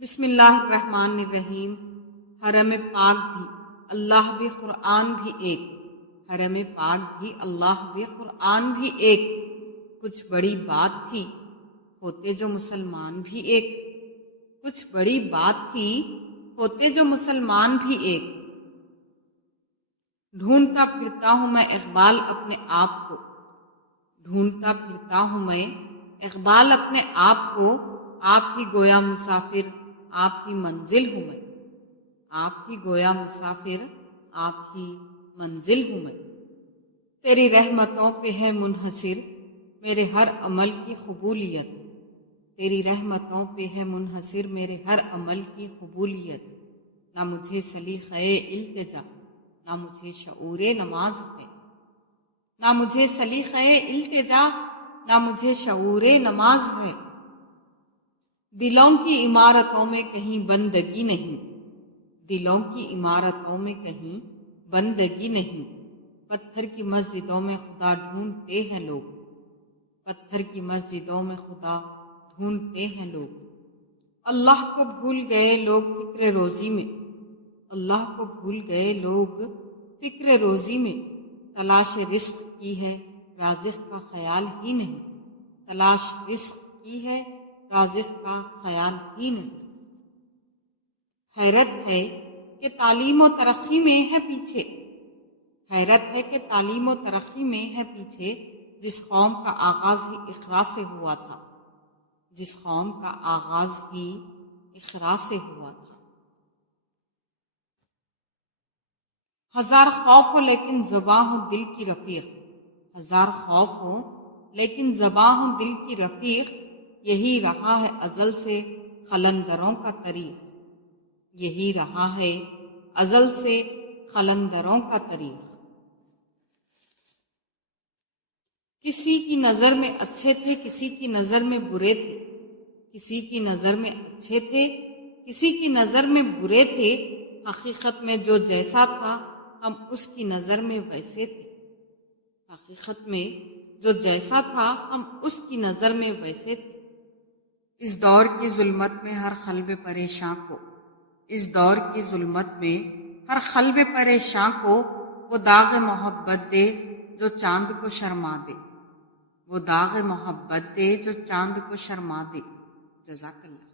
بسم اللہ الرحمن الرحیم۔ حرم پاک بھی اللہ بھی قرآن بھی ایک، حرم پاک بھی اللہ بھی قرآن بھی ایک، کچھ بڑی بات تھی ہوتے جو مسلمان بھی ایک، کچھ بڑی بات تھی ہوتے جو مسلمان بھی ایک۔ ڈھونڈتا پھرتا ہوں میں اقبال اپنے آپ کو، ڈھونڈتا پھرتا ہوں میں اقبال اپنے آپ کو، آپ ہی گویا مسافر آپ ہی منزل ہوں میں، آپ ہی گویا مسافر آپ ہی منزل ہوں میں۔ تیری رحمتوں پہ ہے منحصر میرے ہر عمل کی قبولیت، تیری رحمتوں پہ ہے منحصر میرے ہر عمل کی قبولیت۔ نہ مجھے سلیقہ التجا نہ مجھے شعور نماز ہے، نہ مجھے سلیقہ التجا نہ مجھے شعور نماز ہے۔ دلوں کی عمارتوں میں کہیں بندگی نہیں، دلوں کی عمارتوں میں کہیں بندگی نہیں۔ پتھر کی مسجدوں میں خدا ڈھونڈتے ہیں لوگ، پتھر کی مسجدوں میں خدا ڈھونڈتے ہیں لوگ۔ اللہ کو بھول گئے لوگ فکر روزی میں، اللہ کو بھول گئے لوگ فکر روزی میں۔ تلاش رزق کی ہے رازق کا خیال ہی نہیں، تلاش رزق کی ہے رازق کا خیال ہی نہیں۔ حیرت ہے کہ تعلیم و ترقی میں ہے پیچھے، حیرت ہے کہ تعلیم و ترقی میں ہے پیچھے، جس قوم کا آغاز ہی اقرا سے ہوا تھا، جس قوم کا آغاز ہی اقرا سے ہوا تھا۔ ہزار خوف ہو لیکن زباں ہو دل کی رفیق، ہزار خوف ہو لیکن زباں ہو دل کی رفیق۔ یہی رہا ہے ازل سے قلندروں کا طریق، یہی رہا ہے ازل سے قلندروں کا طریق۔ کسی کی نظر میں اچھے تھے کسی کی نظر میں برے تھے، کسی کی نظر میں اچھے تھے کسی کی نظر میں برے تھے۔ حقیقت میں جو جیسا تھا ہم اس کی نظر میں ویسے تھے، حقیقت میں جو جیسا تھا ہم اس کی نظر میں ویسے تھے۔ اس دور کی ظلمت میں ہر قلب پریشاں کو، اس دور کی ظلمت میں ہر قلب پریشاں کو، وہ داغ محبت دے جو چاند کو شرما دے، وہ داغ محبت دے جو چاند کو شرما دے۔ جزاک اللہ۔